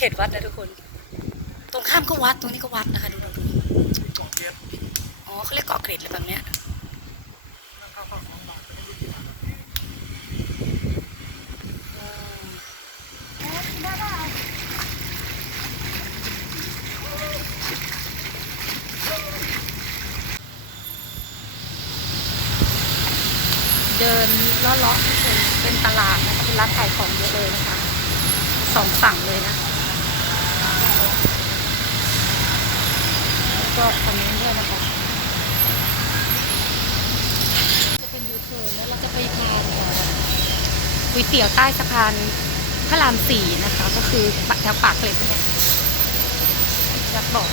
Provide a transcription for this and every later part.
เขตวัดนะทุกคน ตรงข้ามก็วัดตรงนี้ก็วัดนะคะดูดูดูอ๋อเขาเรียกเกาะเกร็ดเลยแบบเนี้ยเดินเลาะๆเฉยๆเป็นตลาดนะคะเป็นร้านขายของเยอะเลยนะคะสองฝั่งเลยนะ แล้ว ก็คอมเมนต์ด้วยนะคะ จะเป็นยูเทิร์นแล้วเราจะไปทานก๋วยเตี๋ยวใต้สะพานพระรามสี่นะคะ ก็คือแถวปากเกร็ดเนี่ยจะบอก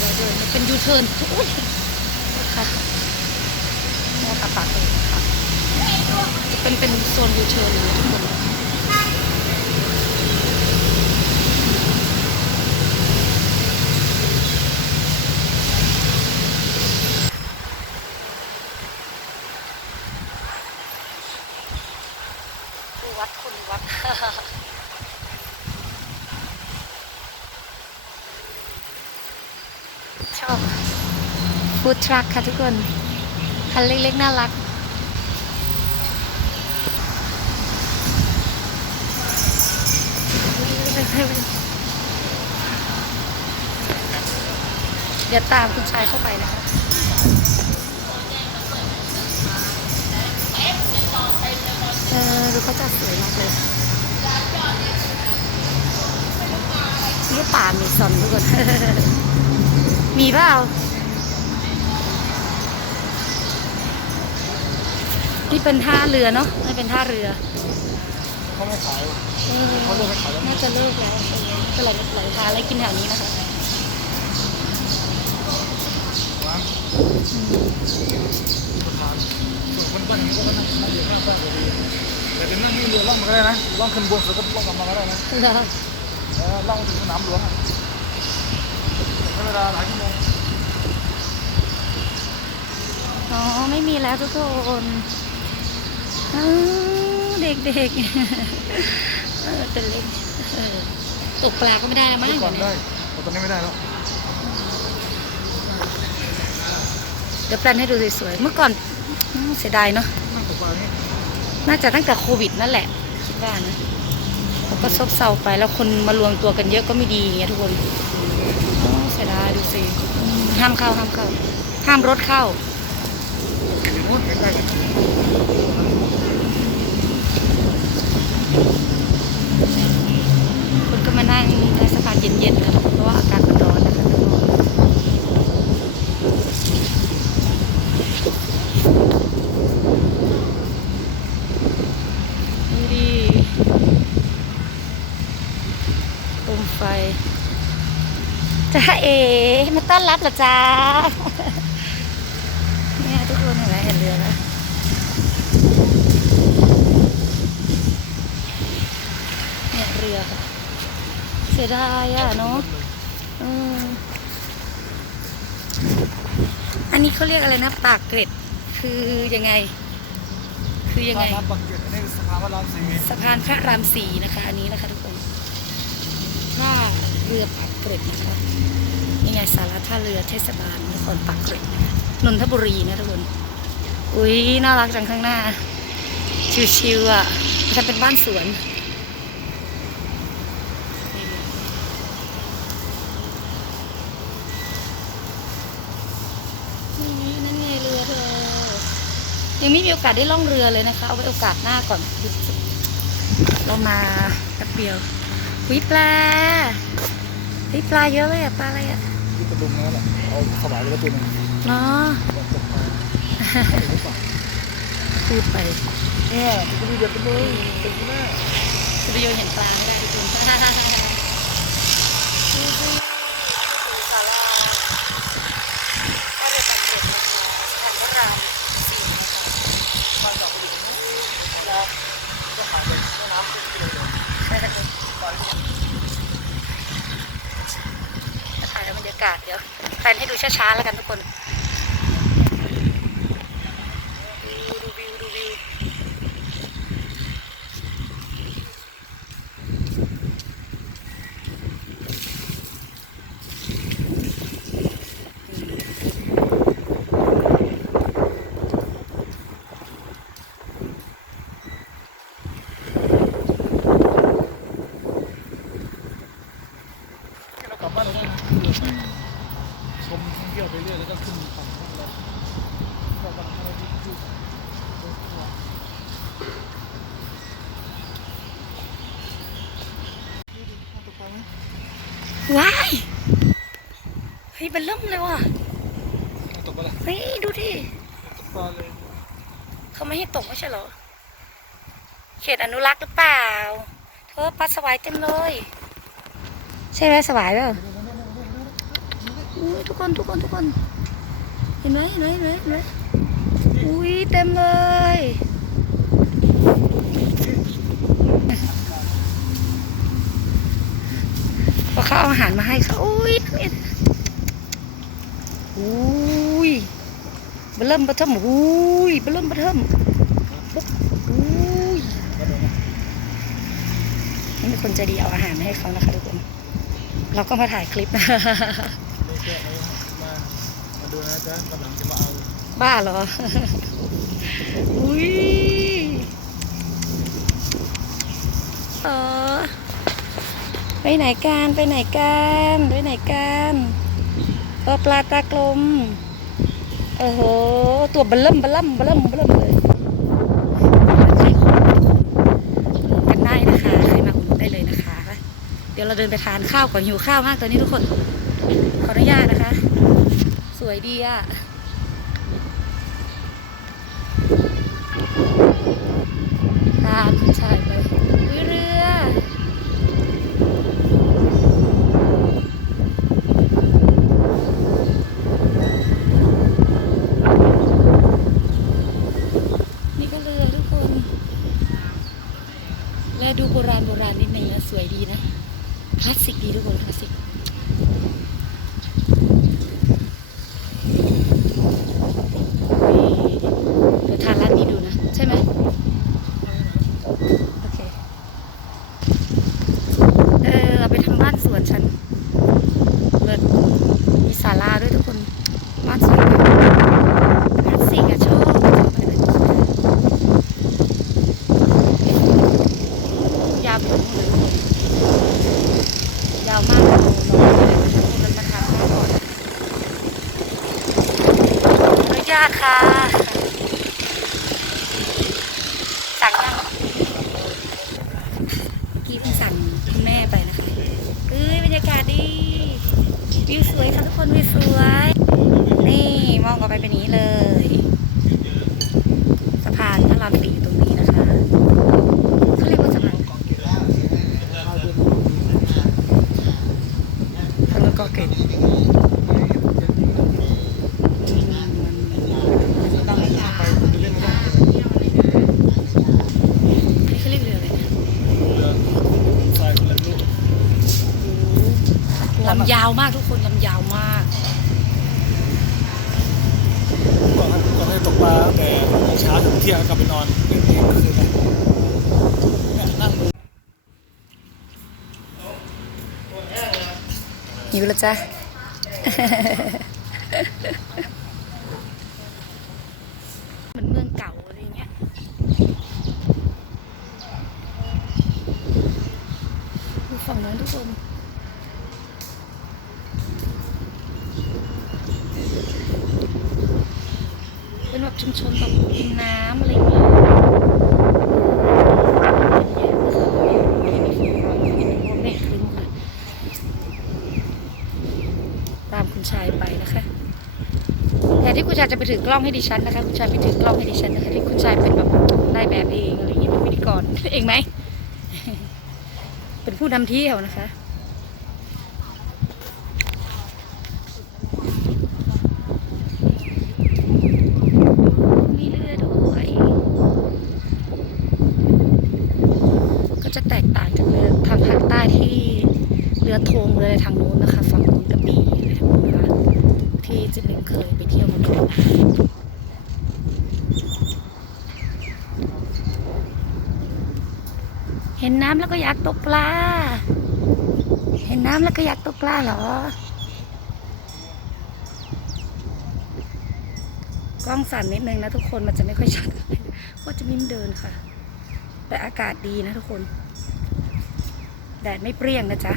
เราเดินมันเป็นยูเทิร์นโอ้ยค่ะเนี่ยค่ปากเกร็ดนะคะจะเป็นเป็นโซนยูเทิร์นเลยทุกคน ดูวัดคุณวัด ชอบฟู้ดท รัคค่ะทุกคน คันเล็กๆ น่ารัก เดี๋ยวตามคุณชายเข้าไปนะคะเออดูเขาจัดสวยมากเลยนี่ป่ามีซอนทุกคน มีเปล่า นี่เป็นท่าเรือเนาะไม่เป็นท่าเรือเขาไม่ขายเออเขาเลิกไม่ขายแล้วน่าจะเลิกแล้วก็เลยก็เลยพาอะไรกินแถวนี้นะคะร้านอืมประธานส่วนคนเพื่อนๆก็นั่งนั่งอยู่ข้างบ้านพอดีแต่จะนั่งนี่เรือล่องมาก็ได้นะล่องขึ้นบนแล้วก็ล่องกลับมาก็ได้นะเหรอเออล่องถึงสนามหลวงอะใช้เวลาหลายชั่วโมงอ๋อ ไม่มีแล้วทุกคน อ้าวเด็กๆเออเป็นเล็กเออตกปลาก็ไม่ได้แล้วมั้งเมื่อก่อนได้แต่ตอนนี้ไม่ได้แล้วเดี๋ยวแปลนให้ดูสวยๆเมื่อก่อนอืมเสียดายเนาะนั่งตกปลาอย่างนี้น่าจะตั้งแต่โควิดนั่นแหละคิดว่านะเขาก็ซบเซาไปแล้วคนมารวมตัวกันเยอะก็ไม่ดีอย่างเงี้ยทุกคนโอ้เสียดายดูสิอืมห้ามเข้าห้ามเข้าห้ามรถเข้า อยู่นู้นใกล้ๆกัน คนก็มานั่งในสะพานเย็นๆนะเพราะว่าอากาศมันร้อนนะคะทุกคนดูดิโคมไฟจ้าเอ๋มาต้อนรับเหรอจ้า เนี่ยทุกคนเห็นไหมเห็นเรือไหมเนี่ยเรือค่ะ เสียดายอะเนาะอออันนี้เขาเรียกอะไรนะปากเกร็ด คือยังไง คือยังไงน้ำบังเกตอันนี้สะพานพระรามสี่สะพานพระรามสี่นะคะ อันนี้นะคะทุกคนท่าเรือปากเกร็ดนะคะนี่ไงสาราท่าเรือเทศบาลนครปากเกร็ดนนทบุรีนะทุกคนอุ้ยน่ารักจังข้างหน้า ชิวๆอะจะเป็นบ้านสวนนั่นไงเรือเธอ ยังไม่มีโอกาสได้ล่องเรือเลยนะคะ เอาไว้โอกาสหน้าก่อน เรามาแป๊บเดียววิปลาวิปลาเยอะเลยอะปลาอะไรอะที่กระดุมนั่นแหละเอาถวายไปแล้วตัวหนึงเนาะบอกตกปลาเอาไปหรือเปล่าพูดไปเนี่ยจะดูเดือดกันเลยเป็นคุณแม่จะไปโยนเห็นปลาไม่ได้ทุกคนดูสิศาลาก็เลยตัดเก็บนะคะสะพานพระรามสี่นะคะ บ้านเราไปอยู่ตรงนี้แล้วก็หายไปแม่น้ำเป็นกิโลเลยปลาที่ ถ่ายแล้วบรรยากาศเดี๋ยวแปลนให้ดู ช้าๆแล้วกันทุกคน ดูดูวิวดูวิว ไปชมท่องเที่ยวไปเรื่อยแล้วก็ขึ้นฝั่งนู้นเลยก็กำลังให้เราที่ที่รถทัวร์ดูดิน่าตกปลาไหม ว้าย เฮ้ยมันเริ่มเลยว่ะน่าตกปลาละเฮ้ยดูดิตกปลาเลยเขาไม่ให้ตกไม่ใช่เหรอ เขตอนุรักษ์หรือเปล่าเธอปลาสวายเต็มเลย ใช่ไหมสวายเปล่าอุ้ยทุกคนทุกคนทุกคนเห็นไหมเห็นไหมเห็นไหมเห็นไหมอุ้ยเต็มเลยพอเขาเอาอาหารมาให้เขาอุ้ย นี่อุ้ยเบลเริ่มเบะเทิมอุ้ยเบลเริ่มเบะเทิมปุ๊บอุ้ยนี่มีคนใจดีเอาอาหารมาให้เขานะคะทุกคน เราก็มาถ่ายคลิปไม่แก้เลยมามาดูนะจ๊ะกำลังจะมาเอา บ้าเหรอ อุ้ยเออไปไหนกัน ไปไหนกัน ไปไหนกัน เออปลาตากลม โอ้โห ตัวเบล่มเบล่มเบล่มเบล่มเลยกันได้นะคะ ใครมาอุดหนุนได้เลยนะคะ เดี๋ยวเราเดินไปทานข้าวก่อนหิวข้าวมากตอนนี้ทุกคน ขออนุญาตนะคะ สวยดีอะ ตามคุณชายไปอุ๊ยเรือ นี่ก็เรือทุกคน และดูโบราณโบราณนิดนึงนะ สวยดีนะ คลาสสิกดีทุกคน คลาสสิก เดี๋ยวทานร้านนี้ดูนะ ใช่ไหมโอเค เออเราไปทำบ้านสวนฉันเลิศมีศาลาด้วยทุกคน บ้านสวนคลาสสิกอะชอบยาวไปถึงนู่นเลยยาวมากเลยเรามาทานข้าวก่อนอนุญาตค่ะ สั่งยังเมื่อกี้เพิ่งสั่งคุณแม่ไปนะคะเอ้ยบรรยากาศดีวิวสวยค่ะทุกคนวิวสวย นี่มองออกไปเป็นอย่างนี้เลย สะพานพระรามสี่อยู่ตรงนี้นะคะเขาเรียกว่าสะพานทางเกาะเกร็ดอืมมัน ตั้งไปเล่นไม่ได้ นี่เขาเรียกเรืออะไรนะ เรือทรายคนละลูก ลำ ยาวมากทุกคนลำยาวมากก่อนก่อนให้ตกปลาแต่เช้าถึงเที่ยงกลับไปนอนเล่นเองคืนนั่งหิวแล้วจ้ะ เหมือนเมืองเก่าอะไรอย่างเงี้ย ดูฝั่งนั้นทุกคน เป็นแบบชุมชนแบบริมน้ำอะไรอย่างเงี้ยเย็นๆนะคะเย็นๆเมฆครึ้มค่ะ ตาม คุณชายไปนะคะ แต่ที่คุณชายจะไปถือกล้องให้ดิฉันนะคะ คุณชายไปถือกล้องให้ดิฉันนะคะที่คุณชายเป็นแบบนายแบบเองอะไรอย่างเงี้ยเป็นพิธีกรเองไหม เป็นผู้นำเที่ยวนะคะ มีเรือด้วย ก็จะแตกต่างจากเรือทางภาคใต้ที่เรือธงเรืออะไรทางนู้นนะคะ ฝั่งนู้นกระบี่อะไรทางนู้นนะคะที่เจิมเคยไปเที่ยวมาก่อนเห็นน้ำแล้ว ก็อยากตกปลา เห็นน้ำแล้วก็อยากตกปลาเหรอ กล้องสั่นนิดนึงนะทุกคนมันจะไม่ค่อยชัดว่าจะมิ้นเดินค่ะ แต่อากาศดีนะทุกคน แดดไม่เปรี้ยงนะจ๊ะ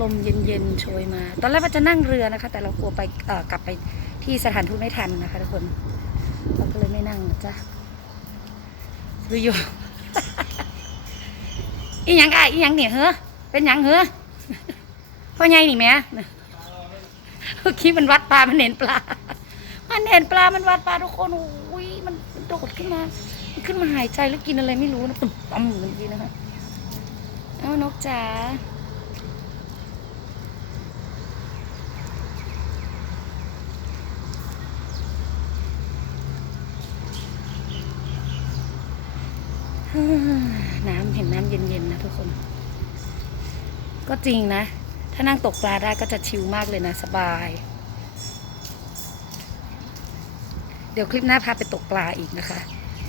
ลมเย็นๆโชยมา ตอนแรกว่าจะนั่งเรือนะคะ แต่เรากลัวไปเอ่อกลับไปที่สถานทูตไม่ทันนะคะทุกคน เราก็เลยไม่นั่งนะจ๊ะอยู่ อีหยังอะอีหยังเนี่ยเหรอเป็นหยังเหรอพ่อใหญ่นี่แม่เมื่อกี้มันวัดปลา มันเห็นปลา มันเห็นปลา มันวัดปลาทุกคนโอ้ยมันโดดขึ้นมาขึ้นมาหายใจแล้วกินอะไรไม่รู้นะปุ่มปั๊มเหมือนกี้นะคะเอ้านกจ๋าน้ำเห็นน้ำเย็น คน ก็จริงนะ ถ้านั่งตกปลาได้ก็จะชิลมากเลยนะ สบาย เดี๋ยวคลิปหน้าพาไปตกปลาอีกนะคะ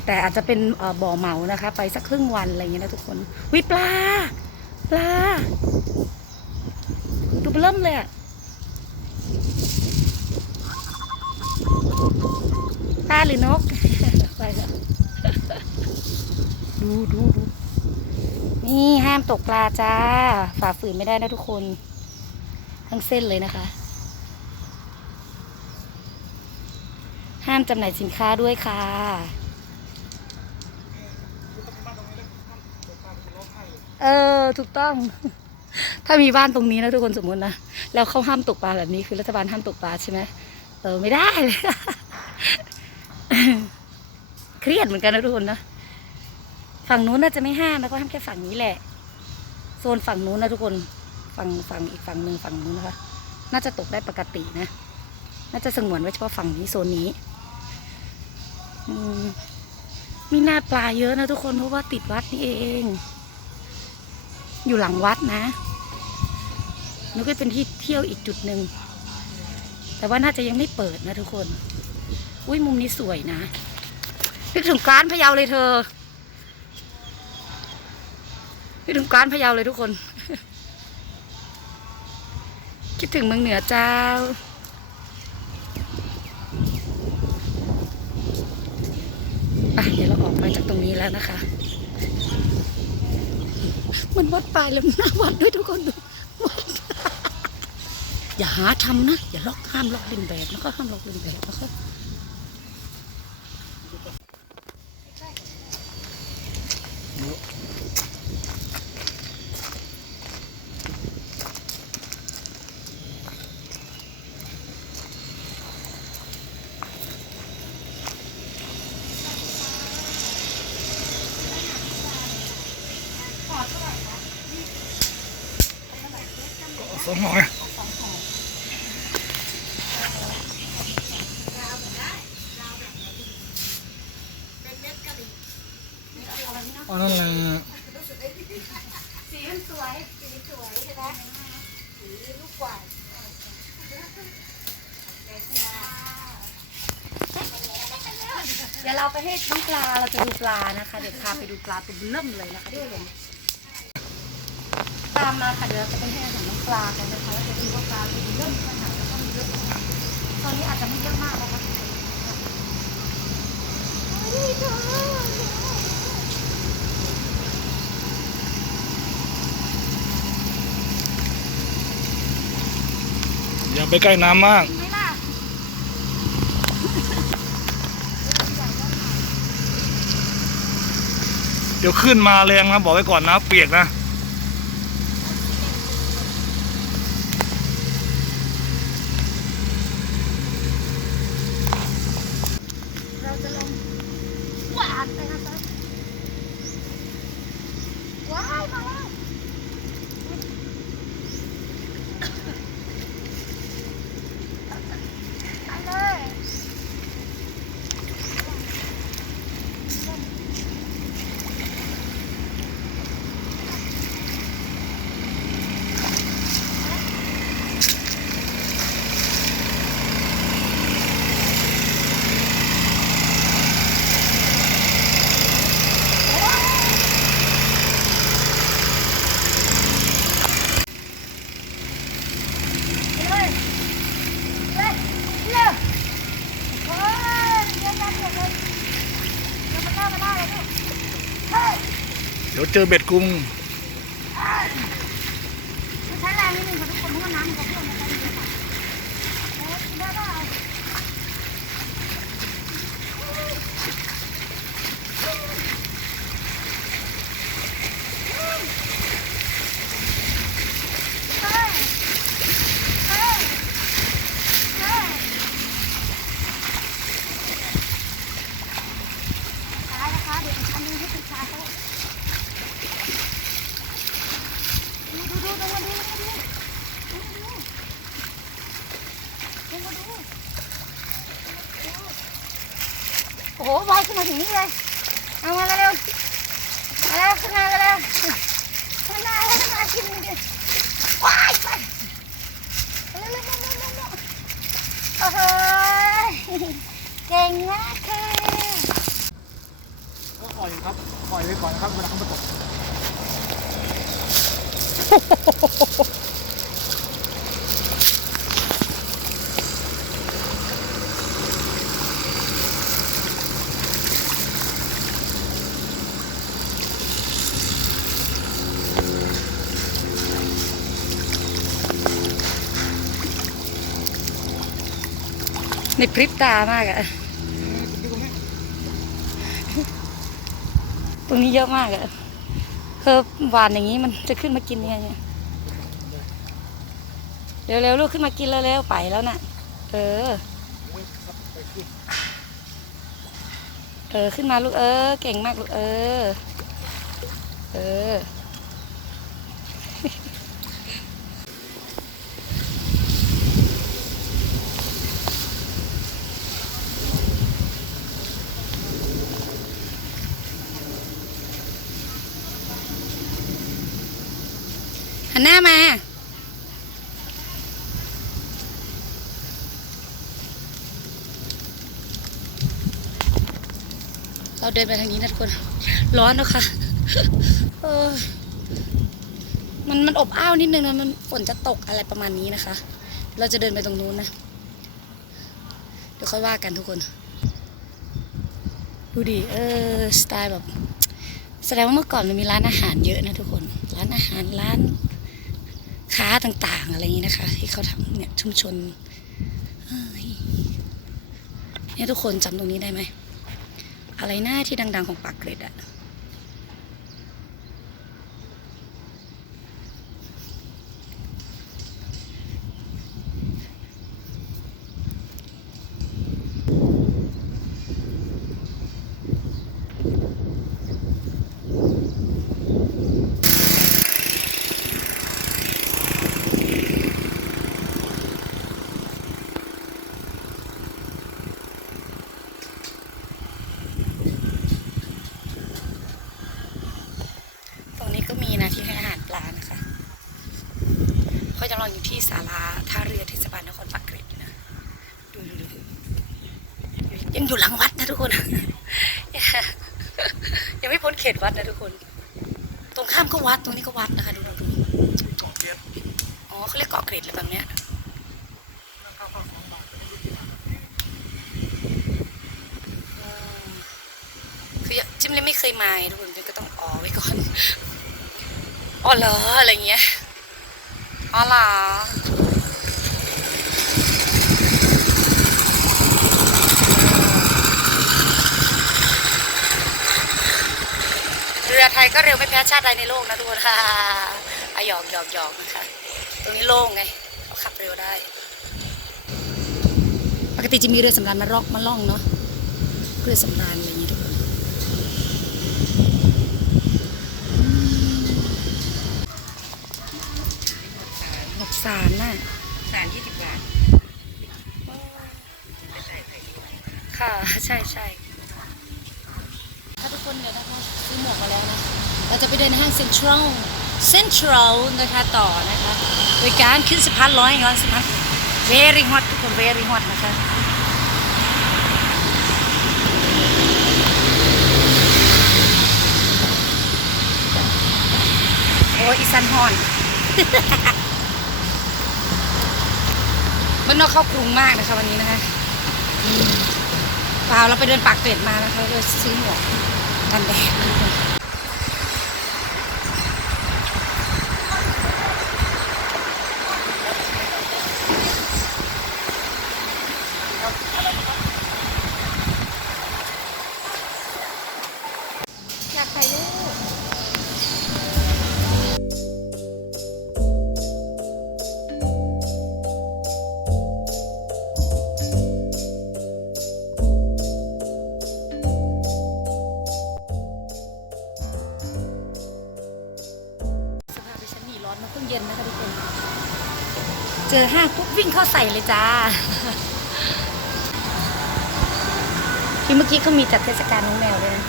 แต่อาจจะเป็นบ่อเหมานะคะ ไปสักครึ่งวันอะไรอย่างเงี้ยนะทุกคนวิปลา ปลาตัวเริ่มเลยอะปลาหรือนก ไปแล้วดูดูดู นี่ห้ามตกปลาจ้า ฝ่าฝืนไม่ได้นะทุกคน ทั้งเส้นเลยนะคะ ห้ามจำหน่ายสินค้าด้วยค่ะเออ ถูกต้อง ถ้ามีบ้านตรงนี้นะทุกคนสมมตินะ แล้วเขาห้ามตกปลาแบบนี้คือรัฐบาลห้ามตกปลาใช่ไหมเออไม่ได้เลย เครียดเหมือนกันนะทุกคนนะ ฝั่งนู้นน่าจะไม่ห้ามนะก็ห้ามแค่ฝั่งนี้แหละ โซนฝั่งนู้นนะทุกคนฝั่งฝั่งอีกฝั่งหนึ่งฝั่งนู้นนะคะ น่าจะตกได้ปกตินะ น่าจะสงวนไว้เฉพาะฝั่งนี้โซนนี้อมีหน้าปลาเยอะนะทุกคนเพราะว่าติดวัดนี่เอง อยู่หลังวัดนะนี่ก็เป็นที่เที่ยวอีกจุดหนึ่งแต่ว่าน่าจะยังไม่เปิดนะทุกคน อุ้ยมุมนี้สวยนะนึกถึงการพะเยาเลยเธอ นึกถึงการพะเยาเลยทุกคน คิดถึงเมืองเหนือเจ้า อะเดี๋ยวเราออกไปจากตรงนี้แล้วนะคะ มันวัดปลายแล้วหน้าวัดด้วยทุกคนดูอย่าหาทำนะ อย่าล็อกห้ามล็อกเลินแบบแล้วก็ห้ามล็อกเลินแบบนะคะ สองหน่อย อ๋อนั่นแหละ สีมันสวย สีสวยใช่ไหมสีลูกกวาด เดี๋ยวเราไปให้น้องปลาเราจะดูปลานะคะ เดี๋ยวพาไปดูปลาตัวเริ่มเลยนะคะด้วยเลยตามมาค่ะเดี๋ยวเราจะไปให้อาหารน้องปลากันนะคะแล้วจะดูว่าปลาตัวเริ่มขนาดแล้วก็มีเยอะมากตอนนี้อาจจะไม่เยอะมากนะคะอย่าไปใกล้น้ำมาก จริงไหมล่ะ เดี๋ยวขึ้นมาแรงนะบอกไว้ก่อนนะ เปียกนะ เราจะลงหวานไปนะคะว้ายมาแล้วไปเลยไปเลยเลยเร็วเฮ้ยเดี๋ยวยังเดี๋ยวเลยเดี๋ยวมันล่ามันล่าเลยลูก เจอเบ็ดกุ้งมัน ใช้แรงนิดนึงค่ะทุกคนเพราะว่าน้ำมันกระเพื่อมนะคะนี่เลยค่ะโอ้ยได้ได้เอาเฮ้ยเฮ้ยเฮ้ยช้านะคะเดี๋ยวอีกอันนึงให้เป็นช้าเขาดูดูดูลงมาดูลงมาดูลงมาดูลงมาดูโอ้โหบอยขึ้นมาถึงนี่เลย เอามาเร็วๆมาเร็วขึ้นมาเร็วๆขึ้นมาขึ้นมากินดิว้ายไปเร็วๆเร็วๆเร็วๆเร็วๆโอ้โหเก่งมากค่ะ ก็ปล่อยครับปล่อยไว้ก่อนนะครับเวลาเขามาตก ในพริบตามากอะตรงนี้เยอะมากอะ เธอหวานอย่างนี้มันจะขึ้นมากินยังไงเร็วๆลูกขึ้นมากินเร็วๆไปแล้วน่ะ เออ เออขึ้นมาลูกเออ เก่งมากลูกเออ เออ หันหน้ามา เราเดินไปทางนี้นะทุกคน ร้อนนะคะเออมันมันอบอ้าวนิดนึงนะมันฝนจะตกอะไรประมาณนี้นะคะ เราจะเดินไปตรงนู้นนะ เดี๋ยวค่อยว่ากันทุกคน ดูดิ เออ สไตล์แบบ แสดงว่าเมื่อก่อนมันมีร้านอาหารเยอะนะทุกคน ร้านอาหารร้าน ค้าต่างๆ อะไรอย่างนี้นะคะ ที่เขาทำเนี่ยชุมชนเนี่ยทุกคนจำตรงนี้ได้ไหมอะไรหน้าที่ดัง ๆ ของปากเกร็ดอะตรงนี้ก็มีนะที่ให้อาหารปลานะคะเขาจะลองอยู่ที่ศาลาท่าเรือเทศบาลนครปากเกร็ดอยู่นะ ดูดูดูยัง อยู่หลังวัดนะทุกคน ยังไม่พ้นเขตวัดนะทุกคน ตรงข้ามก็วัดตรงนี้ก็วัดนะคะ ดูดูดูเกาะเกียร์อ๋อเขาเรียกเกาะเกร็ดอะไรแบบเนี้ยข้าวข้าวสองบาทคือจิ้มเลยไม่เคยมาทุกคนจิ้มก็ต้องอ๋อไว้ก่อนอ๋อเหรออะไรเงี้ยอ๋อเหรอเรือไทยก็เร็วไม่แพ้ชาติใดในโลกนะทุกคนค่ะอะหยอกหยอกหยอกนะคะตรงนี้โล่งไงเขาขับเร็วได้ ปกติจะมีเรือสำราญมาลอกมาล่องเนาะเรือสำราญอะไรอย่างนี้ทุกคนหกสารน่ะสารยี่สิบบาทค่ะใช่ใช่ถ้าทุก คนเนี่ยนะคะซื้อหมวกมาแล้วนะ เราจะไปเดินห้างเซ็นทรัลเซ็นทรัลนะคะต่อนะคะ โดยการขึ้นสะพานลอยก่อนสะพาน very hot ทุกคน very hot นะคะโอ้ยอีสันฮอนมันนอกเข้ากรุงมากนะคะวันนี้นะคะเปล่าเราไปเดินปากเกร็ดมานะคะเลยซื้อหมวก กันแด เจอห้างปุ๊บวิ่งเข้าใส่เลยจ้าที่เมื่อกี้เขามีจัดเทศกาลน้องแมวด้วยนะ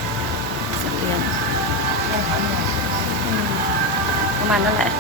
สัตว์เลี้ยงอืมประมาณนั้นแหละ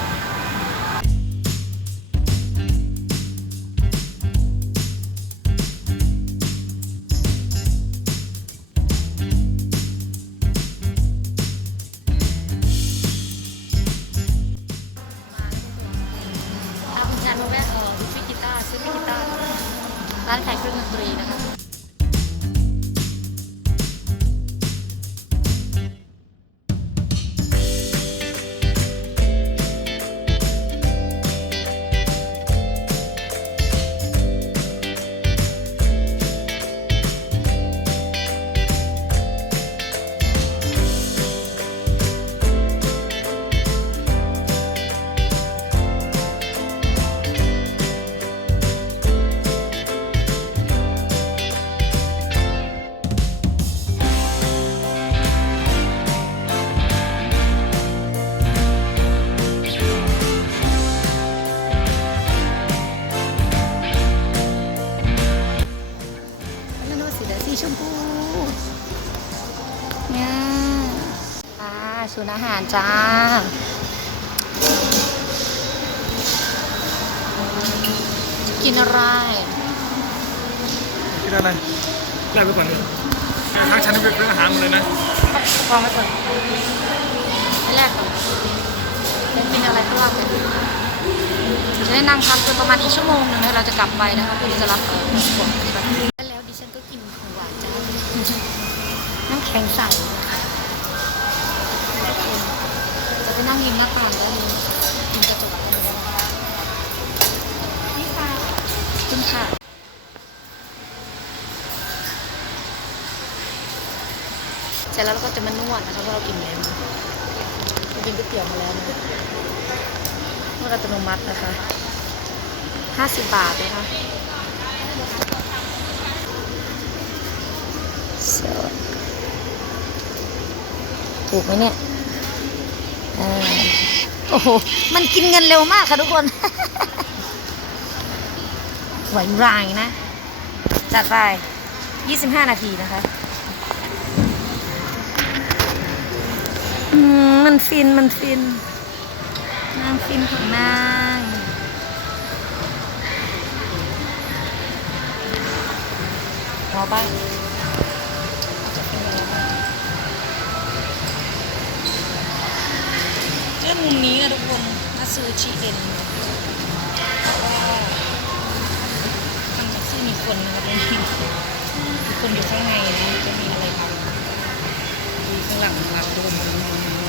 ศูนย์อาหารจ้า กินอะไรคิดอะไรแลกไปก่อนเลยทางฉันเป็นอาหารหมดเลยนะวางไว้ก่อนไม่แรกก่อนจะกินอะไรก็ว่าไปจะได้นั่งพักจนประมาณอีกชั่วโมงหนึงแล้วเราจะกลับไปนะคะเพื่อที่จะรับเออพาสปอร์ตปฏิบัติแล้วดิฉันก็กินของหวานจ้าน้ำแข็งใส นะคะจะไปนั่งริมหน้าต่างด้านนี้กินกระจกด้านนี้นี่ค่ะคุณค่ะเสร็จแล้วเราก็จะมานวดนะคะเพราะเรากินแล้วเรากินก๋วยเตี๋ยวมาแล้วนะนวดอัตโนมัตินะคะห้าสิบบาทเลยค่ะ so ถูกไหมเนี่ย โอ้โห มันกินเงินเร็วมากค่ะทุกคนไหวแรงนะ จัดไป 25 นาทีนะคะอืมมันฟิน มันฟิน นางฟินของนางรอบ้าง มุมนี้นะทุกคนมาซื้อชีเอ็นเพราะว่าทำจากที่มีคนนะคะตรงนี้คนอยู่ข้างในนะจะมีอะไรบ้างดูข้างหลังหลังดู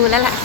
ดูแล้วล่ะ